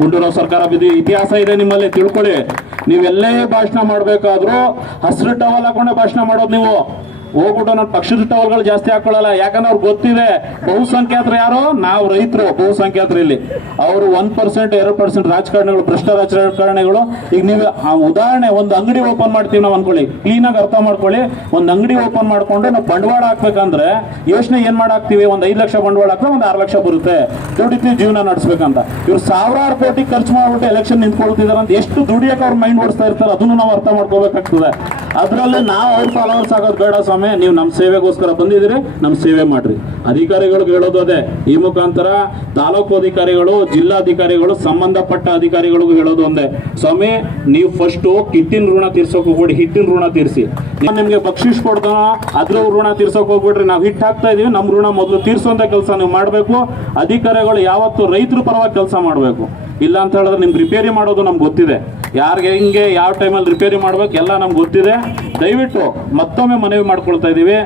ಗುಂಡೂರಾವ್ ಸರ್ಕಾರ ಬಿದ್ದು ಇತಿಹಾಸ ಇದೆ ನಿಮ್ಮಲ್ಲಿ, ತಿಳ್ಕೊಳ್ಳಿ. ನೀವೆಲ್ಲೇ ಭಾಷಣ ಮಾಡ್ಬೇಕಾದ್ರೂ ಹಸಿರು ಟವಲ್ ಹಾಕೊಂಡೆ ಭಾಷಣ ಮಾಡೋದು ನೀವು. ಹೋಗ್ಬಿಟ್ಟು ನಾನು ಪಕ್ಷದ ಟವಲ್ಗಳು ಜಾಸ್ತಿ ಹಾಕೊಳ್ಳಲ್ಲ. ಯಾಕಂದ್ರೆ ಅವ್ರು ಗೊತ್ತಿದೆ, ಬಹುಸಂಖ್ಯಾತರು ಯಾರು? ನಾವು ರೈತರು, ಬಹುಸಂಖ್ಯಾತರು ಇಲ್ಲಿ. ಅವರು ಒನ್ ಪರ್ಸೆಂಟ್, ಎರಡು ಪರ್ಸೆಂಟ್ ರಾಜಕಾರಣಿಗಳು, ಭ್ರಷ್ಟ ರಾಜಕಾರಣಿಗಳು. ಈಗ ನೀವು, ಆ ಉದಾಹರಣೆ, ಒಂದು ಅಂಗಡಿ ಓಪನ್ ಮಾಡ್ತೀವಿ ನಾವು ಅನ್ಕೊಳ್ಳಿ. ಕ್ಲೀನಾಗಿ ಅರ್ಥ ಮಾಡ್ಕೊಳ್ಳಿ. ಒಂದು ಅಂಗಡಿ ಓಪನ್ ಮಾಡ್ಕೊಂಡು ನಾವು ಬಂಡವಾಳ ಹಾಕ್ಬೇಕಂದ್ರೆ, ಯೋಚನೆ ಏನ್ ಮಾಡಾಕ್ತಿವಿ? ಒಂದು ಐದು ಲಕ್ಷ ಬಂಡವಾಳ ಹಾಕಿದ್ರೆ ಒಂದು ಆರು ಲಕ್ಷ ಬರುತ್ತೆ. ದುಡಿತೀವಿ ಜೀವನ ನಡೆಸ್ಬೇಕಂತ. ಇವ್ರು ಸಾವಿರಾರು ಕೋಟಿ ಖರ್ಚು ಮಾಡ್ಬಿಟ್ಟು ಎಲೆಕ್ಷನ್ ನಿಂತ್ಕೊಳ್ತಿದಾರೆ ಅಂತ ಎಷ್ಟು ದುಡಿಯಕ್ಕೆ ಅವ್ರ ಮೈಂಡ್ ಓಡಿಸ್ತಾ ಇರ್ತಾರೆ, ಅದನ್ನು ನಾವು ಅರ್ಥ ಮಾಡ್ಕೋಬೇಕಾಗ್ತದೆ ಅದರಲ್ಲಿ ನಾವು ಅವ್ರ ಫಾಲೋವರ್ಸ್ ಆಗೋದು ಬೇಡ ಸ್ವಾಮಿ. ನೀವು ನಮ್ಮ ಸೇವೆಗೋಸ್ಕರ ಬಂದಿದ್ದೀರಿ ನಮ್ಮ ಸೇವೆ ಮಾಡ್ರಿ. ಅಧಿಕಾರಿಗಳಿಗೆ ಹೇಳೋದು ಅದೇ. ಈ ಮುಖಾಂತರ ತಾಲೂಕು ಅಧಿಕಾರಿಗಳು, ಜಿಲ್ಲಾಧಿಕಾರಿಗಳು, ಸಂಬಂಧಪಟ್ಟ ಅಧಿಕಾರಿಗಳಿಗೂ ಹೇಳೋದು ಒಂದೇ. ಸ್ವಾಮಿ, ನೀವು ಫಸ್ಟ್ ಕಿಟ್ಟಿನ ಋಣ ತೀರ್ಸೋಕೆ ಹೋಗ್ಬಿಡಿ, ಹಿಟ್ಟಿನ ಋಣ ತೀರಿಸಿ. ನಿಮಗೆ ಬಕ್ಷಿಸ್ ಕೊಡ್ತಾನೋ ಅದ್ರ ಋಣ ತೀರ್ಸೋಕೆ ಹೋಗ್ಬಿಡ್ರಿ. ನಾವು ಹಿಟ್ಟು ಹಾಕ್ತಾ ಇದೀವಿ ನಮ್ಮ ಋಣ ಮೊದಲು ತೀರ್ಸೋಂತ ಕೆಲಸ ನೀವು ಮಾಡಬೇಕು. ಅಧಿಕಾರಿಗಳು ಯಾವತ್ತು ರೈತರ ಪರವಾಗಿ ಕೆಲಸ ಮಾಡಬೇಕು. ಇಲ್ಲ ಅಂತ ಹೇಳಿದ್ರೆ ನಿಮ್ಗೆ ರಿಪೇರಿ ಮಾಡೋದು ನಮ್ಗೆ ಗೊತ್ತಿದೆ. ಯಾರಿಗೆ ಹೆಂಗೆ ಯಾವ ಟೈಮಲ್ಲಿ ರಿಪೇರಿ ಮಾಡ್ಬೇಕು ಎಲ್ಲ ನಮ್ಗೆ ಗೊತ್ತಿದೆ. ದಯವಿಟ್ಟು ಮತ್ತೊಮ್ಮೆ ಮನವಿ ಮಾಡ್ಕೊಳ್ತಾ ಇದ್ದೀವಿ.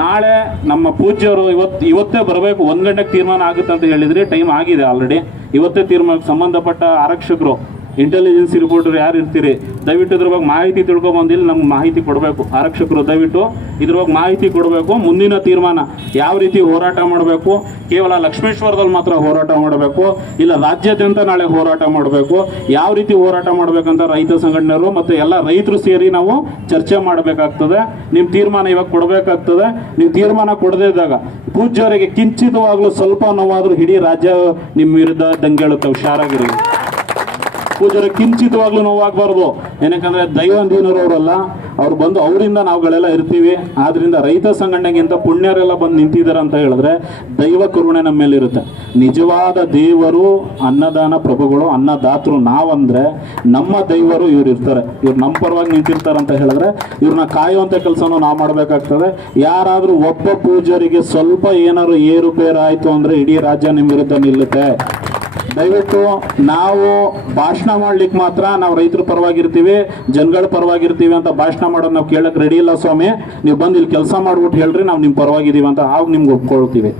ನಾಳೆ ನಮ್ಮ ಪೂಜ್ಯವರು ಇವತ್ತು ಇವತ್ತೇ ಬರಬೇಕು. ಒಂದು ಗಂಟೆಗೆ ತೀರ್ಮಾನ ಆಗುತ್ತೆ ಅಂತ ಹೇಳಿದ್ರಿ. ಟೈಮ್ ಆಗಿದೆ ಆಲ್ರೆಡಿ ಇವತ್ತೇ ತೀರ್ಮಾನಕ್ಕೆ ಸಂಬಂಧಪಟ್ಟ ಆರಕ್ಷಕರು ಇಂಟೆಲಿಜೆನ್ಸ್ ರಿಪೋರ್ಟರ್ ಯಾರು ಇರ್ತೀರಿ? ದಯವಿಟ್ಟು ಇದ್ರ ಬಗ್ಗೆ ಮಾಹಿತಿ ತಿಳ್ಕೊಬಂದಿಲ್ಲ, ನಮ್ಗೆ ಮಾಹಿತಿ ಕೊಡಬೇಕು. ಆರಕ್ಷಕರು, ದಯವಿಟ್ಟು ಇದ್ರ ಬಗ್ಗೆ ಮಾಹಿತಿ ಕೊಡಬೇಕು. ಮುಂದಿನ ತೀರ್ಮಾನ ಯಾವ ರೀತಿ ಹೋರಾಟ ಮಾಡಬೇಕು? ಕೇವಲ ಲಕ್ಷ್ಮೇಶ್ವರದಲ್ಲಿ ಮಾತ್ರ ಹೋರಾಟ ಮಾಡಬೇಕು, ಇಲ್ಲ ರಾಜ್ಯಾದ್ಯಂತ ನಾಳೆ ಹೋರಾಟ ಮಾಡಬೇಕು? ಯಾವ ರೀತಿ ಹೋರಾಟ ಮಾಡಬೇಕಂತ ರೈತ ಸಂಘಟನೆಯರು ಮತ್ತು ಎಲ್ಲ ರೈತರು ಸೇರಿ ನಾವು ಚರ್ಚೆ ಮಾಡಬೇಕಾಗ್ತದೆ. ನಿಮ್ಮ ತೀರ್ಮಾನ ಇವಾಗ ಕೊಡಬೇಕಾಗ್ತದೆ. ನೀವು ತೀರ್ಮಾನ ಕೊಡದೇ ಇದ್ದಾಗ ಪೂಜ್ಯರಿಗೆ ಕಿಂಚಿತವಾಗಲೂ ಸ್ವಲ್ಪ ನೋವಾದರೂ ಇಡೀ ರಾಜ್ಯ ನಿಮ್ಮ ವಿರುದ್ಧ ದಂಗೆಳುತ್ತೆ ಹುಷಾರಾಗಿರಿ. ಪೂಜಾರಿ ಕಿಂಚಿತವಾಗ್ಲೂ ನೋವಾಗಬಾರ್ದು. ಏನಕ್ಕಂದ್ರೆ ದೈವಂದೀನರವರಲ್ಲ ಅವ್ರು ಬಂದು ಅವರಿಂದ ನಾವುಗಳೆಲ್ಲ ಇರ್ತೀವಿ. ಆದ್ರಿಂದ ರೈತ ಸಂಘಟನೆಗಿಂತ ಪುಣ್ಯರೆಲ್ಲ ಬಂದು ನಿಂತಿದ್ದಾರೆ ಅಂತ ಹೇಳಿದ್ರೆ ದೈವ ಕರುಣೆ ನಮ್ಮ ಮೇಲೆ ಇರುತ್ತೆ ನಿಜವಾದ ದೇವರು, ಅನ್ನದಾನ ಪ್ರಭುಗಳು ಅನ್ನದಾತರು ನಾವಂದ್ರೆ ನಮ್ಮ ದೈವರು ಇವ್ರು ಇರ್ತಾರೆ. ಇವ್ರು ನಮ್ಮ ಪರವಾಗಿ ನಿಂತಿರ್ತಾರೆ ಅಂತ ಹೇಳಿದ್ರೆ ಇವ್ರನ್ನ ಕಾಯುವಂತ ಕೆಲಸನೂ ನಾವು ಮಾಡಬೇಕಾಗ್ತದೆ. ಯಾರಾದ್ರೂ ಒಬ್ಬ ಪೂಜಾರಿಗೆ ಸ್ವಲ್ಪ ಏನಾದ್ರು ಏರುಪೇರು ಅಂದರೆ ಅಂದ್ರೆ ಇಡೀ ರಾಜ್ಯ ನಿಮ್ಮ ವಿರುದ್ಧ ನಿಲ್ಲುತ್ತೆ. ದಯವಿಟ್ಟು ನಾವು ಭಾಷಣ ಮಾಡ್ಲಿಕ್ಕೆ ಮಾತ್ರ ನಾವು ರೈತರ ಪರವಾಗಿರ್ತೀವಿ, ಜನಗಳ ಪರವಾಗಿರ್ತೀವಿ ಅಂತ ಭಾಷಣ ಮಾಡೋದು ನಾವು ಕೇಳಕ್ ರೆಡಿ ಇಲ್ಲ ಸ್ವಾಮಿ. ನೀವು ಬಂದು ಇಲ್ಲಿ ಕೆಲಸ ಮಾಡ್ಬಿಟ್ಟು ಹೇಳ್ರಿ, ನಾವು ನಿಮ್ಮ ಪರವಾಗಿದ್ದೀವಿ ಅಂತ ಆವಾಗ ನಿಮ್ಗೆ ಒಪ್ಕೊಳ್ತೀವಿ.